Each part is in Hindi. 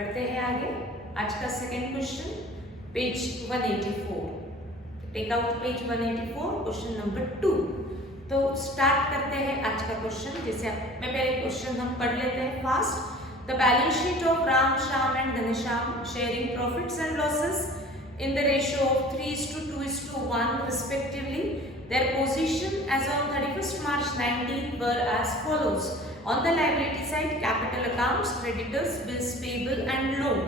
बढ़ते हैं आगे। आज का second question page 184। Take out page 184 question number 2। तो स्टार्ट करते हैं आज का क्वेश्चन। जैसे मैं पहले क्वेश्चन हम पढ़ लेते हैं fast. The balance sheet of Ram, Shyam and Ghanshyam sharing profits and losses in the ratio of 3:2:1 respectively. Their position as on 31st March 19 were as follows. On the liability side, capital accounts, creditors, bills payable and loan.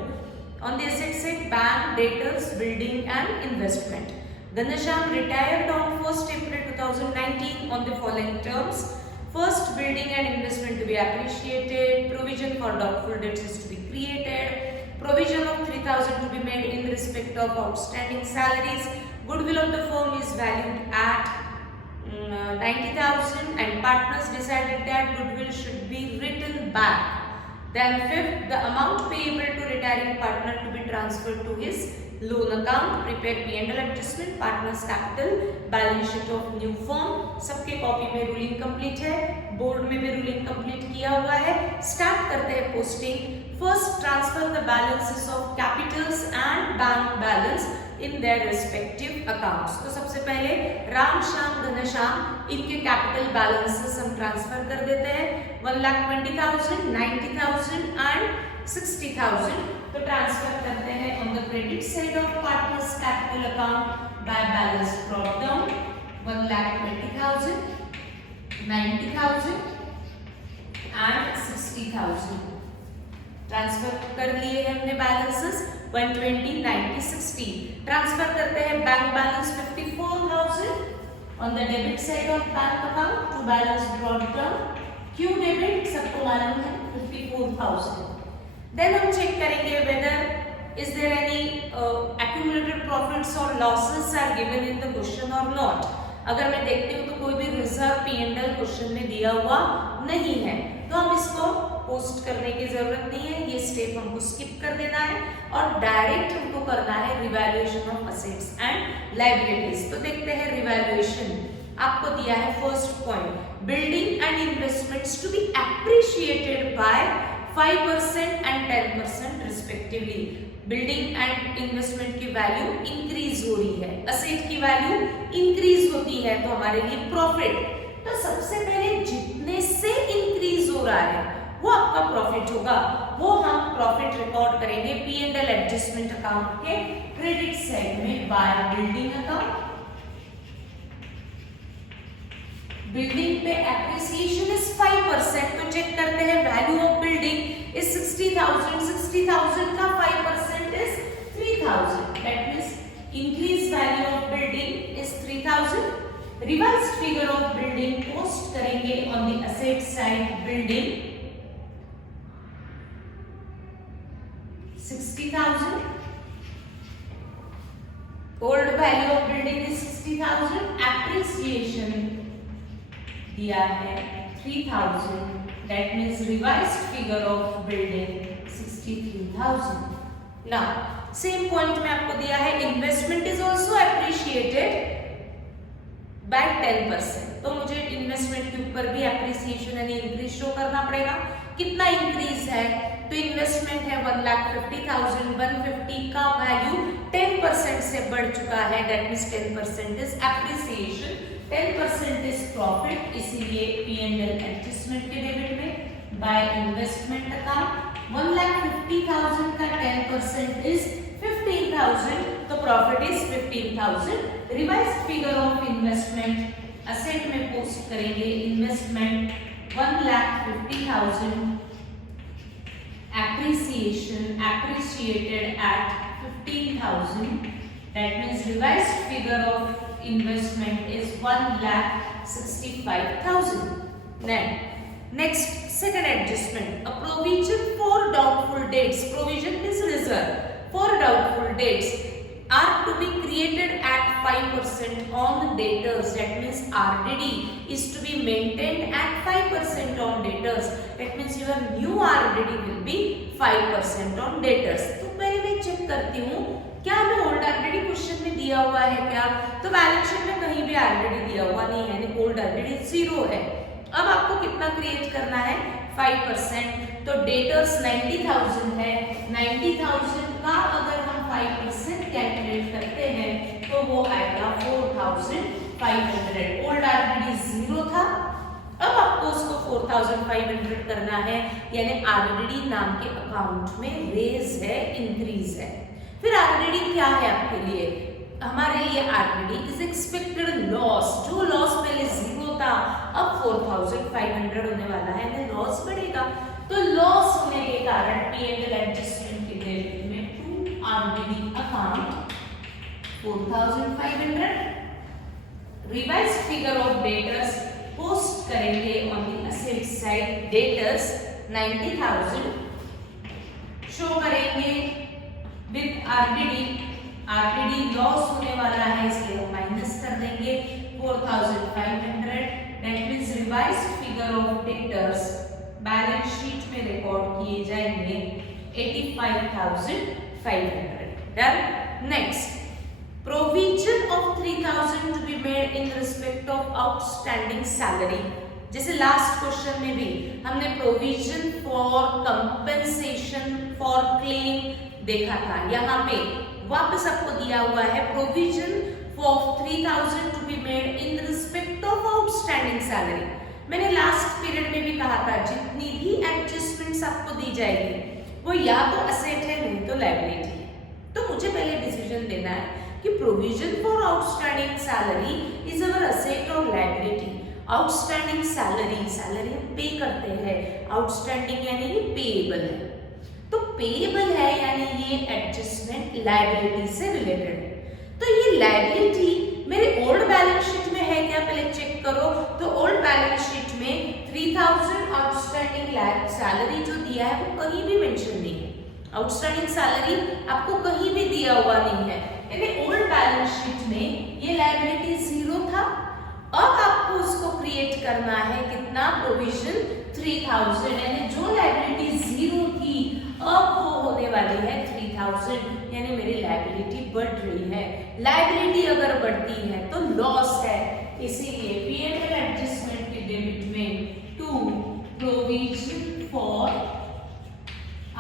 On the asset side, bank, debtors, building and investment. Ghanshyam retired on 1st April 2019 on the following terms. First, building and investment to be appreciated. Provision for doubtful debts is to be created. Provision of 3,000 to be made in respect of outstanding salaries. Goodwill of the firm is valued at 90,000 and partners decided that goodwill should be written back. Then fifth, the amount payable to retiring partner to be transferred to his loan account. Prepare P&L adjustment, partners capital, balance sheet of new firm. सबके कॉपी में रूलिंग कंप्लीट है, बोर्ड में भी रूलिंग कंप्लीट किया हुआ है। स्टार्ट करते हैं posting. First, transfer the balances of capitals and bank balance in their respective accounts. तो सबसे पहले राम, श्याम, घनश्याम इनके कैपिटल बैलेंसेस हम ट्रांसफर कर देते हैं। 1,20,000, 90,000 एंड 60,000। तो ट्रांसफर करते हैं on the credit side of partners capital account by balance drop down. 1,20,000, 90,000 and 60,000 transfer कर लिए हैं हमने बैलेंसेस। 120, 90, 60 ट्रांसफर करते हैं bank balance 54,000 on the debit side of bank account to balance brought down. क्यू डेबिट सबको मालूम है 54,000। देन हम चेक करेंगे whether is there any accumulated profits और losses are given in the question और नॉट। अगर मैं देखती हूँ तो कोई भी रिजर्व P&L क्वेश्चन में दिया हुआ नहीं है, तो हम इसको पोस्ट करने की जरूरत नहीं है, ये स्टेप हमको स्किप कर देना है और डायरेक्ट हमको करना है revaluation of assets and liabilities. तो देखते हैं रिवैल्यूएशन। आपको दिया है first point, building and investments to be appreciated by 5% and 10% respectively. Building and investment की वैल्यू इंक्रीज हो रही है, असेट की वैल्यू इंक्रीज होती है, तो हमारे लिए प्रॉफिट। तो सबसे पहले जितने से इंक्रीज हो रहा है वो आपका प्रॉफिट होगा, वो हम प्रॉफिट रिकॉर्ड करेंगे P&L एडजस्टमेंट अकाउंट के क्रेडिट साइड में बाय बिल्डिंग अकाउंट। बिल्डिंग पे एप्रिसिएशन इज 5%, तो चेक करते हैं वैल्यू ऑफ बिल्डिंग इज 60,000। 60,000 का 5% is 3,000, that means increase value of building is 3,000। Revised figure of building post करेंगे on the asset side building 60,000। Old value of building is 60,000, appreciation दिया है 3,000, that means revised figure of building 63,000। Now same point में आपको दिया है investment is also appreciated by 10%, तो मुझे इन्वेस्टमेंट के ऊपर भी एप्रिसिएशन यानी इंक्रीज शो करना पड़ेगा। कितना इंक्रीज है, तो इन्वेस्टमेंट है 1,50,000, 150 का वैल्यू 10% से बढ़ चुका है, that means 10% is appreciation, 10% is profit, इसीलिए P&L एडजस्टमेंट के डेबिट में बाय इन्वेस्टमेंट अकाउंट। 1,50,000 का 10% इज 15,000, तो profit is 15,000। Revised figure of investment asset में पोस्ट करेंगे investment 1,50,000, appreciation appreciated at 15,000, that means revised figure of investment is 1,65,000। Next second adjustment, a provision for doubtful debts, provision is reserve for doubtful debts are to be created at 5% on debtors, that means RDD is to be maintained at 5% on debtors, that means your new RDD will be 5% on debtors। तो पहले मैं चेक करती हूँ क्या हमें ओल्ड RDD क्वेश्चन में दिया हुआ है क्या, तो बैलेंस शीट में कहीं भी RDD दिया हुआ नहीं है, ओल्ड RDD 0 है। अब आपको कितना क्रिएट करना है, 5% तो डेटर्स 90,000 है, 90,000 का अगर हम 5% कैलकुलेट करते हैं तो वो आएगा 4,500। ओल्ड आरबीडी 0 था, अब आपको उसको 4,500 करना है, यानी आरडीडी नाम के अकाउंट में रेज है, इंक्रीज है। फिर आरडीडी क्या है आपके लिए? हमारे लिए आरडीडी इज एक्सपेक्टेड लॉस। जो लॉस पहले 0 था अब 4,500 होने वाला है, यानी लॉस बढ़ेगा। तो लॉस होने के कारण P&L एडजस्टमेंट के डेबिट में to RDD account 4,500। Revised figure of debtors post करेंगे on the asset side. Debtors 90,000 show करेंगे विद आरडीडी। आरडीडी लॉस होने वाला है इसलिए हम माइनस कर देंगे 4,500। That means revised figure of debtors balance sheet में रिकॉर्ड किए जाएंगे 85,500। Done. Next, provision of 3,000 to be made in respect of outstanding salary. जैसे लास्ट क्वेश्चन में भी हमने provision for compensation for claim देखा था, यहाँ पे वापस आपको दिया हुआ है provision for 3,000 to be made in respect of outstanding salary. मैंने लास्ट पीरियड में भी कहा था जितनी भी एडजस्टमेंट्स आपको दी जाएगी वो या तो असेट है नहीं तो लायबिलिटी है। तो मुझे पहले डिसीजन देना है कि provision for outstanding salary is our asset और लायबिलिटी। आउटस्टैंडिंग सैलरी, सैलरी हम पे करते हैं, आउटस्टैंडिंग यानी ये पेएबल है। तो पेएबल है यानी ये एडजस्टमेंट लायबिलिटी से रिलेटेड है। तो ये लायबिलिटी मेरे ओल्ड बैलेंस शीट में है क्या, पहले चेक करो। तो ओल्ड बैलेंस शीट में 3,000 आउटस्टैंडिंग सैलरी जो दिया है वो कहीं भी मेंशन नहीं है। आउटस्टैंडिंग सैलरी आपको कहीं भी दिया हुआ नहीं है, यानी ओल्ड बैलेंस शीट में ये लायबिलिटी 0 था। अब आपको उसको क्रिएट करना है कितना, प्रोविजन 3,000, यानी जो लायबिलिटी 0 थी अब वो होने वाली है 3,000, यानी मेरी लायबिलिटी बढ़ रही है। लायबिलिटी अगर बढ़ती है तो लॉस है, इसीलिए P&L एडजस्टमेंट के डेबिट में to provision for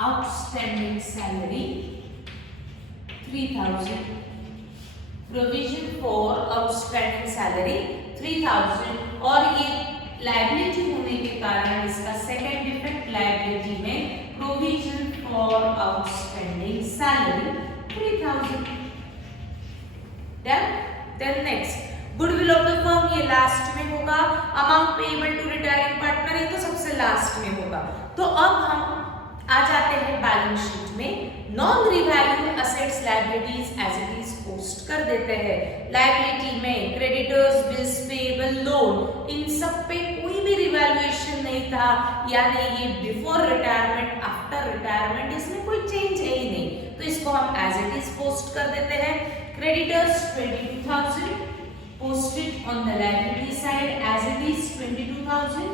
outstanding salary 3,000, provision for outstanding salary 3,000। और ये लायबिलिटी होने के कारण इसका सेकंड डिफेक्ट लायबिलिटी में provision for outstanding salary 3,000। Then next, goodwill of the firm ये लास्ट में होगा। Amount payable to retiring partner ये तो सबसे लास्ट में होगा। तो अब हम आ जाते हैं बैलेंस शीट में। Non revalued assets liabilities as it is post कर देते हैं। लायबिलिटी में क्रेडिटर्स, बिल्स पेएबल, लोन, इन सब पे कोई भी रिवैल्यूएशन नहीं था, यानी ये बिफोर रिटायरमेंट आफ्टर रिटायरमेंट इसमें कोई चेंज है ही नहीं, तो इसको हम एज इट इज पोस्ट कर देते हैं। Creditors 22,000 posted on the liability side as it is 22,000.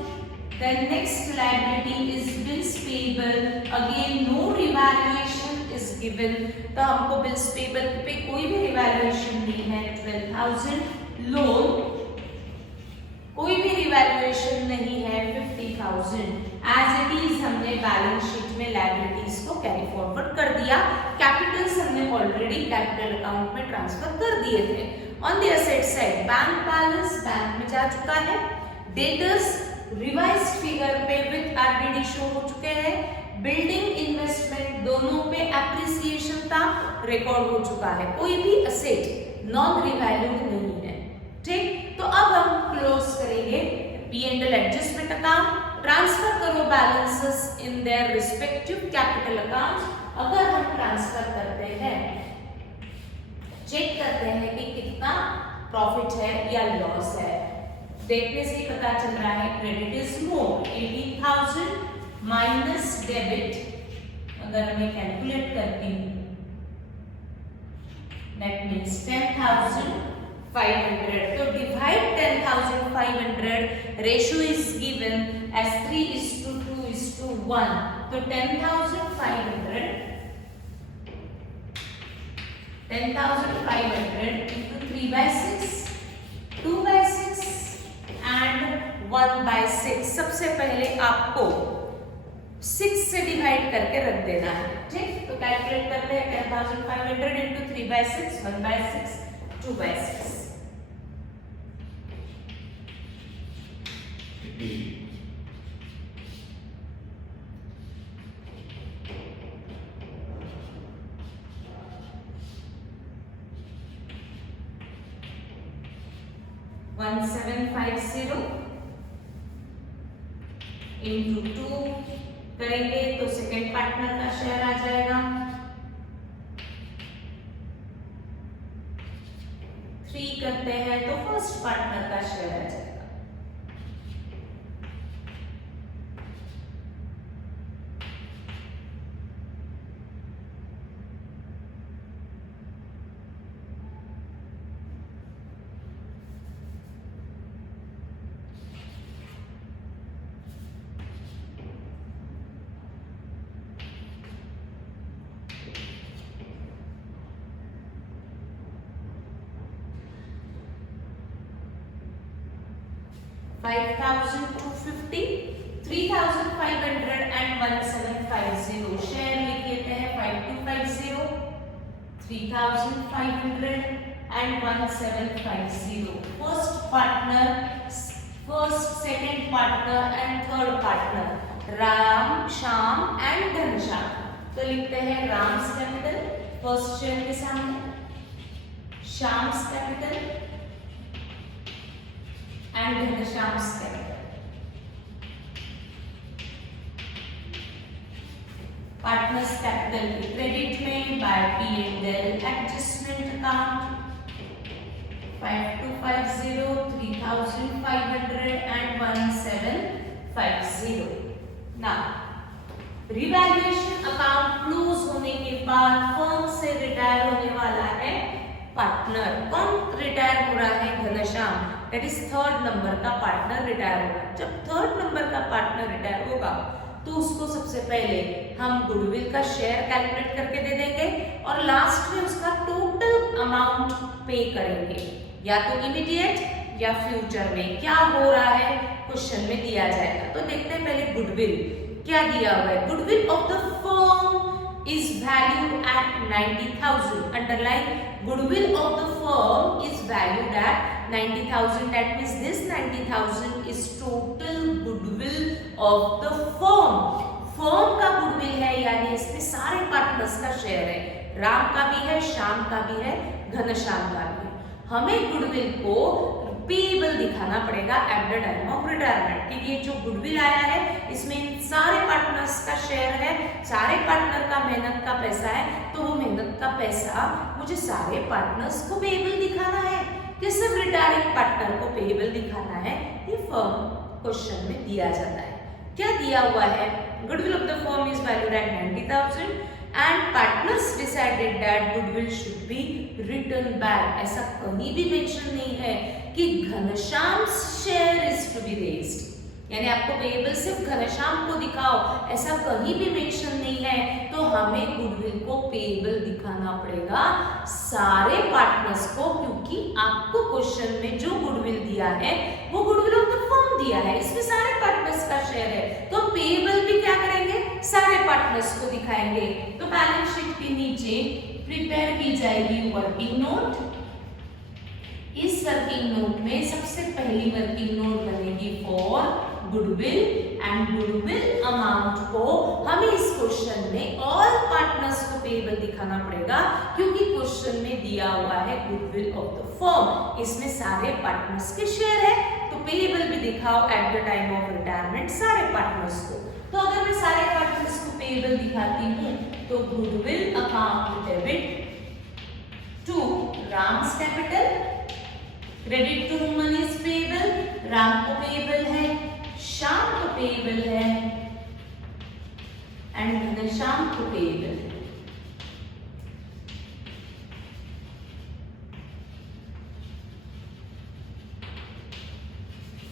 Then next liability is bills payable, again no revaluation is given, तो हमको bills payable पे कोई भी revaluation नहीं है 12,000. लोन कोई भी रिवैल्यूएशन नहीं है 50,000। एज इट इज हमने बैलेंस शीट में लायबिलिटीज को कैरी फॉरवर्ड कर दिया। कैपिटल्स हमने ऑलरेडी कैपिटल अकाउंट में ट्रांसफर कर दिए थे। On the asset side bank balance bank में जा चुका है। डेटर्स रिवाइज्ड फिगर पे विद आरडीडी शो हो चुके हैं। बिल्डिंग इन्वेस्टमेंट दोनों पे एप्रिसिएशन था, रिकॉर्ड हो चुका है। कोई भी असेट नॉन रिवैल्यूड नहीं है। ठीक, तो अब हम क्लोज करेंगे P&L एडजस्टमेंट अकाउंट। ट्रांसफर करो balances in their respective capital accounts. अगर हम ट्रांसफर करते हैं, चेक करते हैं कि कितना प्रॉफिट है या लॉस है। देखने से ही पता चल रहा है credit is more 18,000 minus debit. अगर मैं कैलकुलेट करती हूँ दैट मींस 10,500, तो divide 10,500, ratio is given as 3:2:1, तो 10,500 into 3/6, 2/6 and 1/6। सबसे पहले आपको 6 से डिवाइड करके रख देना है। ठीक, तो कैलकुलेट करते हैं 10,500 इंटू 3/6, 1/6, 2/6। 1750 इंटू 2 करेंगे तो सेकेंड पार्टनर का शेयर आ जाएगा 3 करते हैं तो फर्स्ट पार्टनर का शेयर आ जाएगा। $5,250, 3,500 and 1750 शेयर लिख लेते हैं 5250, 3,500 and 1750। First partner, first second partner and third partner Ram, Shyam and Ghanshyam. तो लिखते हैं राम्स कैपिटल फर्स्ट शेयर के सामने, Shyam's capital and Ghanshyam's capital। Partners capital की क्रेडिट में by P&L adjustment account 5250, 3,500 and 1750। Now revaluation account close होने के बाद फर्म से रिटायर होने वाला है पार्टनर। कौन रिटायर हो रहा है? Ghanshyam, that is third number का पार्टनर रिटायर होगा। जब थर्ड नंबर का पार्टनर रिटायर होगा तो उसको सबसे पहले हम गुडविल का शेयर कैलकुलेट करके दे देंगे और लास्ट में उसका टोटल अमाउंट पे करेंगे, या तो इमीडिएट या फ्यूचर में। क्या हो रहा है क्वेश्चन में दिया जाएगा। तो देखते हैं पहले गुडविल क्या दिया हुआ है। Goodwill of the firm is valued at 90,000. Underline, goodwill of the firm is valued at 90,000. That means this 90,000 is total goodwill of the firm. Firm का गुडविल है, यानी इसमें सारे पार्टनर्स का शेयर है। राम का भी है, श्याम का भी है, घनश्याम का भी है। हमें गुडविल को पेएबल दिखाना पड़ेगा eight the time of retirement. कि ये जो गुडविल आया है इसमें सारे पार्टनर्स का शेयर है, सारे पार्टनर का मेहनत का पैसा है, तो वो मेहनत का पैसा मुझे सारे पार्टनर्स को पेएबल दिखाना है कि सिर्फ रिटायरिंग पार्टनर को पेएबल दिखाना है। ये फर्म क्वेश्चन में दिया जाता है। क्या दिया हुआ है? Goodwill of the firm is valued at 90,000 and partners decided that goodwill should be written back। ऐसा कहीं भी मेंशन नहीं है कि Ghanshyam share is to be raised, यानी आपको पेएबल सिर्फ घनश्याम को दिखाओ, ऐसा कहीं भी मेंशन नहीं है। तो हमें गुडविल को पेएबल दिखाना पड़ेगा सारे पार्टनर्स को, क्योंकि आपको क्वेश्चन में जो गुडविल दिया है वो गुडविल ऑफ द फर्म दिया है, इसमें सारे पार्टनर्स का शेयर है। तो पेएबल भी क्या करेंगे? सारे पार्टनर्स को दिखाएंगे। तो बैलेंस शीट के नीचे प्रिपेयर की जाएगी वर्किंग नोट। इस वर्किंग नोट में सबसे पहली वर्किंग नोट बनेगी for goodwill and goodwill amount को हमें इस क्वेश्चन में ऑल पार्टनर्स को पेएबल दिखाना पड़ेगा, क्योंकि क्वेश्चन में दिया हुआ है गुडविल ऑफ द फर्म, इसमें सारे पार्टनर्स के शेयर है। तो पेएबल भी दिखाओ eight the time of retirement सारे पार्टनर्स को। तो अगर मैं सारे पार्टनर्स को पेएबल दिखाती हूँ तो goodwill account debit to Ram's capital, credit to हुमन इज पेएबल, राम को पेएबल है, श्याम को पेएबल है एंड घनश्याम को पेएबल है।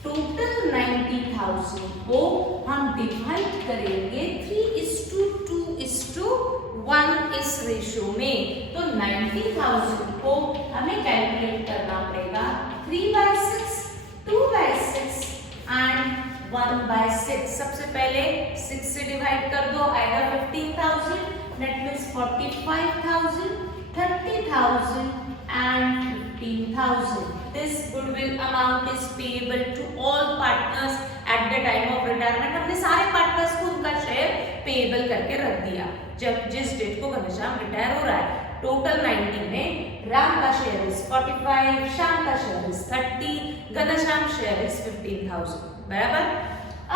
टोटल 90,000 को हम डिवाइड करेंगे 3:2:1 इस रेशियो में। तो 90,000 को हमें कैलकुलेट करना पड़ेगा 3/6, 2/6 एंड 1/6। सबसे पहले 6 से डिवाइड कर दो, आएगा 15,000, that means 45,000, 30,000 and 15,000. This goodwill amount is payable to all partners at the time of retirement. हमने सारे पार्टनर्स को उनका शेयर पेएबल करके रख दिया जब जिस डेट को घनश्याम रिटायर हो रहा है। टोटल 90 में राम का शेयर इज 45, श्याम का share is 30, Ghanshyam share is 15,000, बराबर।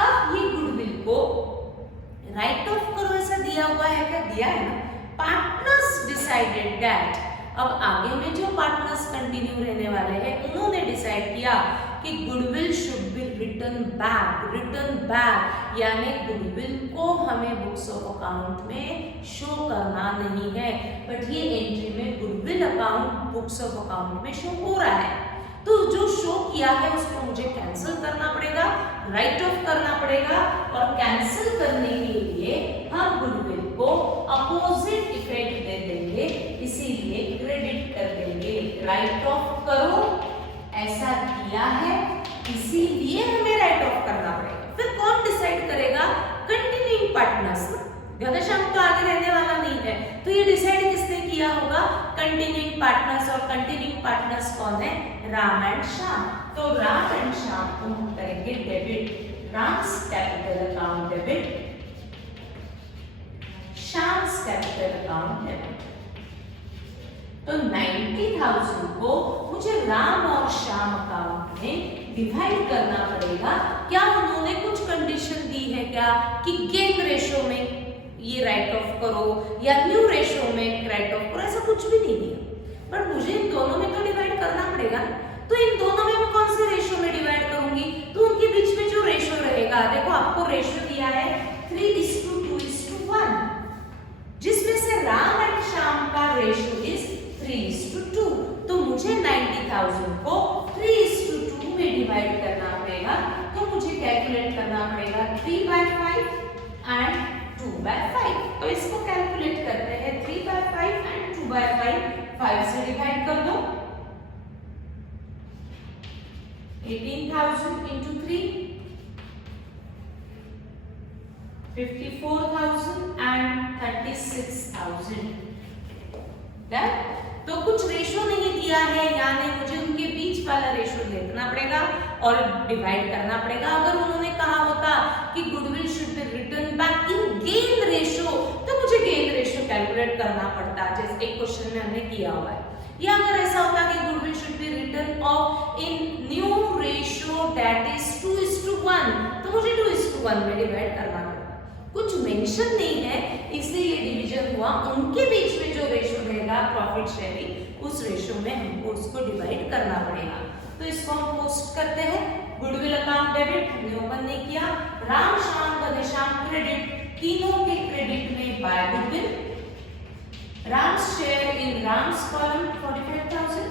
अब ये गुडविल को राइट ऑफ करो ऐसा दिया हुआ है, क्या दिया है ना। पार्टनर्स डिसाइडेड दैट, अब आगे में जो पार्टनर्स कंटिन्यू रहने वाले हैं उन्होंने डिसाइड किया कि goodwill should be return back, यानी गुडविल को हमें बुक्स ऑफ अकाउंट में शो करना नहीं है, बट ये एंट्री में goodwill account books of account में शो हो रहा है। तो जो शो किया है उसको मुझे कैंसिल करना पड़ेगा, राइट ऑफ करना पड़ेगा, और कैंसिल करने के लिए हम गुडविल को अपोजिट इफेक्ट दे देंगे, इसीलिए क्रेडिट कर देंगे। राइट ऑफ करो ऐसा किया है, इसीलिए हमें राइट ऑफ करना पड़ेगा। फिर कौन डिसाइड करेगा? Continuing partners. घनश्याम तो आगे रहने वाला नहीं है, तो ये डिसाइड किसने किया होगा? Continuing partners. और कंटिन्यूइंग पार्टनर्स कौन है? राम एंड श्याम। तो राम एंड श्याम को हम करेंगे debit, Ram's capital account debit, Shyam's capital account debit. तो 90,000 को मुझे राम और श्याम अकाउंट में डिवाइड करना पड़ेगा। क्या उन्होंने कुछ कंडीशन दी है क्या कि गेन रेशो में ये राइट ऑफ करो या न्यू रेशो में राइट ऑफ करो? ऐसा कुछ भी नहीं दिया, पर मुझे इन दोनों में तो डिवाइड करना पड़ेगा। तो इन दोनों में मैं कौन से रेशो में डिवाइड करूंगी? तो उनके बीच में जो रेशो रहेगा, देखो आपको रेशो दिया है 3:2:1, जिसमें से राम एंड श्याम का रेशो इज 3:2। तो मुझे 90,000 को 3:2 में डिवाइड करना पड़ेगा। तो मुझे कैलकुलेट करना पड़ेगा 3/5 एंड 2/5। तो इसको कैलकुलेट करते हैं, 3/5 एंड 2/5, 5 से डिवाइड कर दो, 18,000 into 3, 54,000 and 36,000। तो कुछ रेशो नहीं दिया है, यानी मुझे उनके बीच वाला रेशो देखना पड़ेगा और डिवाइड करना पड़ेगा। अगर उन्होंने कहा होता कि goodwill should be return back in gain ratio, तो मुझे गेन रेशो कैलकुलेट करना पड़ता, जैसे एक क्वेश्चन में हमने किया हुआ है। या अगर ऐसा होता कि goodwill should be return of in new ratio that is 2:1, तो मुझे 2:1 में डिवाइड करना पड़ता। कुछ मेंशन नहीं है, इसलिए ये डिवीजन हुआ। उनके बीच में जो रेशो रहेगा प्रॉफिट शेयरिंग, उस रेशो में हमको उसको डिवाइड करना पड़ेगा। तो इसको हम पोस्ट करते हैं। गुडविल अकाउंट डेबिट हमने ओपन नहीं किया, राम श्याम घनश्याम क्रेडिट, तीनों के क्रेडिट में by goodwill. Ram's share in Ram's column 45,000,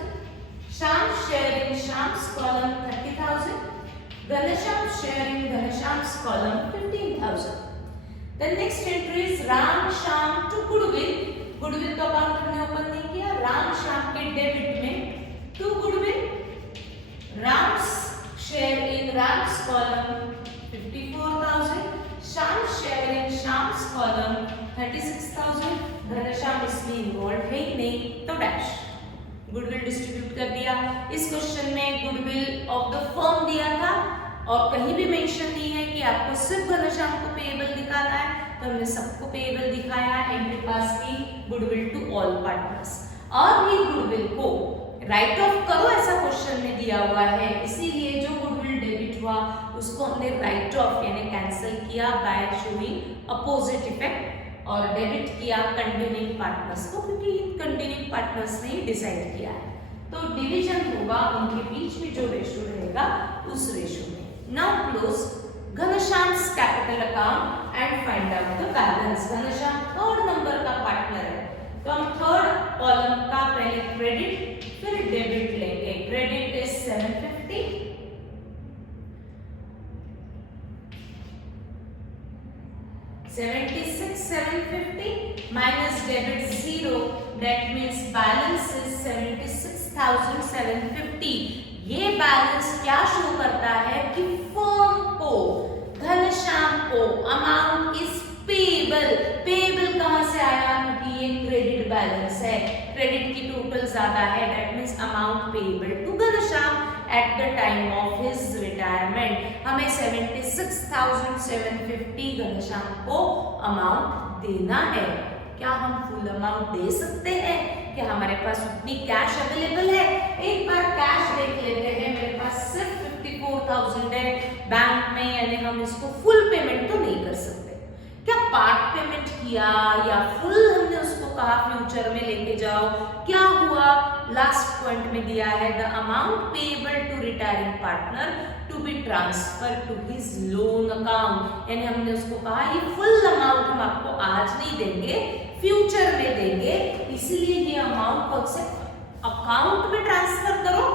Shyam's share in Shyam's column 30,000, Ghanshyam share in Ghanshyam's column 15,000। The next entry is Ram Shyam to goodwill. Goodwill तो अकाउंट हमने ओपन नहीं किया, राम श्याम के डेबिट में to goodwill, Ram's share in Ram's column 54,000, Shyam share in Shyam's column 36,000। Ghanshyam इसमें इन्वॉल्व है ही नहीं, तो डैश गुडविल डिस्ट्रीब्यूट कर दिया। इस क्वेश्चन में गुडविल ऑफ द फर्म दिया था और कहीं भी मेंशन नहीं है कि आपको सिर्फ घनश्याम को पेएबल दिखाना है, तो हमने सबको पेएबल दिखाया। एंट्री पास की गुडविल टू ऑल पार्टनर्स। और ये गुडविल को राइट ऑफ करो ऐसा क्वेश्चन में दिया हुआ है, इसीलिए जो गुडविल डेबिट हुआ उसको हमने राइट ऑफ यानी कैंसिल किया बाय शोइंग अपोजिट इफेक्ट, और डेबिट किया कंटिन्यूइंग पार्टनर्स को, क्योंकि कंटिन्यूइंग पार्टनर्स ने डिसाइड किया है। तो डिवीजन होगा उनके बीच में जो रेशो रहेगा उस रेशो में। Now close Ghanshyam's capital account and find out the balance. Ghanshyam third number का पार्टनर है, तो हम थर्ड कॉलम का पहले क्रेडिट फिर डेबिट लेंगे। Credit is 750, 76,750 minus debit 0, that means balance is 76,750। ये बैलेंस क्या शो करता है कि फर्म को, घनश्याम को अमाउंट इज पेबल। पेबल कहां से आया? क्योंकि ये क्रेडिट बैलेंस है, क्रेडिट की टोटल ज्यादा है, that means amount payable to Ghanshyam at the time of his retirement. हमें 76,750 घनश्याम को अमाउंट देना है। क्या हम फुल अमाउंट दे सकते हैं? क्या हमारे पास उतनी कैश अवेलेबल है? एक बार कैश देख लेते हैं। मेरे पास सिर्फ 54,000 है बैंक में, यानी हम इसको फुल पेमेंट तो नहीं कर सकते। क्या पार्ट पेमेंट किया या फुल हमने उसको कहा फ्यूचर में लेके जाओ? क्या हुआ? लास्ट पॉइंट में दिया है the amount payable to retiring partner to be transfer to his loan account, यानी हमने उसको कहा ये फुल अमाउंट हम आपको आज नहीं देंगे, फ्यूचर में देंगे, इसलिए ये अमाउंट कौन से अकाउंट में ट्रांसफर करो?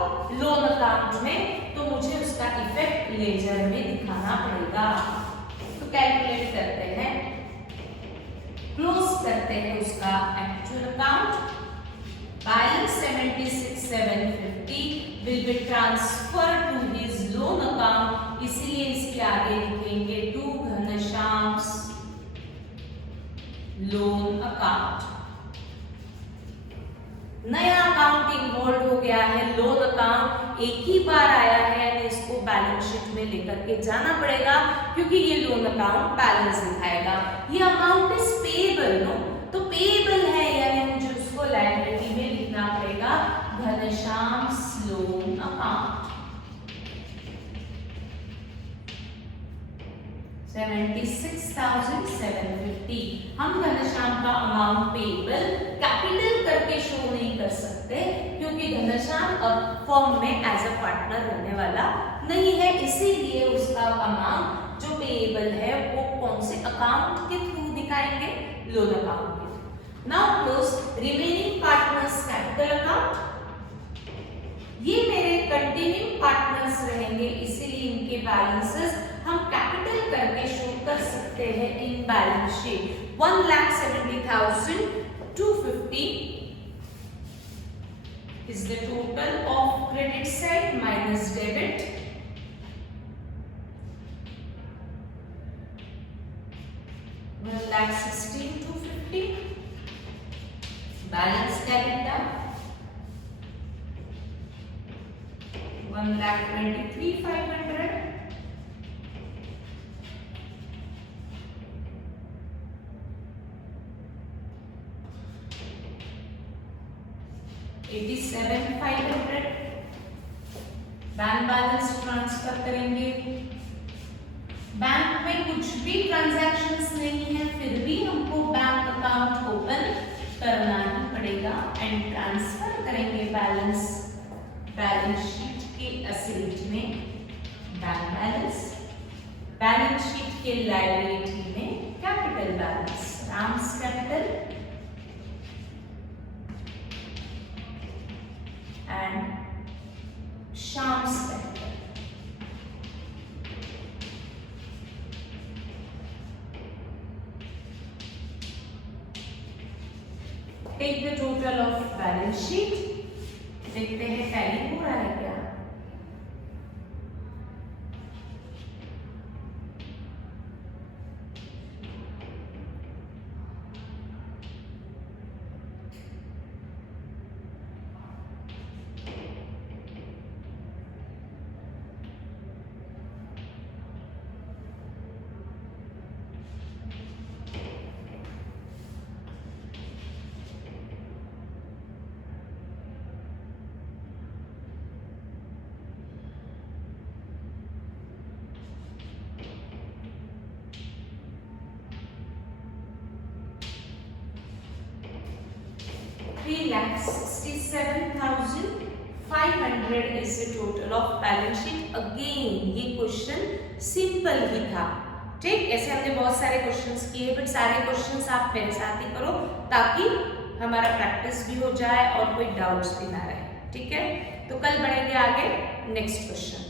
लोन अकाउंट में। तो मुझे उसका इफेक्ट लेजर में दिखाना पड़ेगा। तो कैलकुलेट करते हैं, क्लोज करते हैं उसका actual account. Balance 76,750 will be transfer to his loan account, इसलिए इसके आगे लिखेंगे टू घनश्याम्स लोन अकाउंट। नया अकाउंट इन्वॉल्व हो गया है, लोन अकाउंट एक ही बार आया है, यानी इसको बैलेंस शीट में लेकर के जाना पड़ेगा, क्योंकि ये लोन अकाउंट बैलेंस दिखाएगा। ये अमाउंट इज पेएबल, नो, तो पेएबल है, यानी मुझे उसको लायबिलिटी में लिखना पड़ेगा घनश्याम्स लोन अकाउंट। 76,750 हम घनश्याम का अमाउंट पेएबल कैपिटल करके शो नहीं कर सकते, क्योंकि घनश्याम अब फर्म में एज अ पार्टनर रहने वाला नहीं है, इसीलिए उसका अमाउंट जो पेएबल है वो कौन से अकाउंट के थ्रू दिखाएंगे? लोन अकाउंट के। Now close remaining partners capital account. ये मेरे कंटिन्यूइंग पार्टनर्स रहेंगे, इसीलिए इनके बैलेंसेस हम कैपिटल करके शो कर सकते हैं in balance sheet. 1,70,250 is the total of credit side minus debit. 1,16,250 balance calendar 1,23,500 87,500 bank balance transfer करेंगे। बैंक में कुछ भी ट्रांजैक्शंस नहीं है, फिर भी हमको बैंक अकाउंट ओपन करना ही पड़ेगा एंड ट्रांसफर करेंगे बैलेंस शीट के एसेट में बैंक बैलेंस शीट के लायबिलिटी में capital balance, Ram's capital and Shyam's capital. Take the total of balance sheet. देखते हैं टैली हो रहा है क्या? $3,67,500 is the total of balance sheet. Again ये क्वेश्चन सिंपल ही था, ठीक? ऐसे हमने बहुत सारे क्वेश्चंस किए, बट सारे क्वेश्चंस आप मेरे साथ ही करो ताकि हमारा प्रैक्टिस भी हो जाए और कोई डाउट्स भी ना रहे, ठीक है? तो कल बढ़ेंगे आगे नेक्स्ट क्वेश्चन।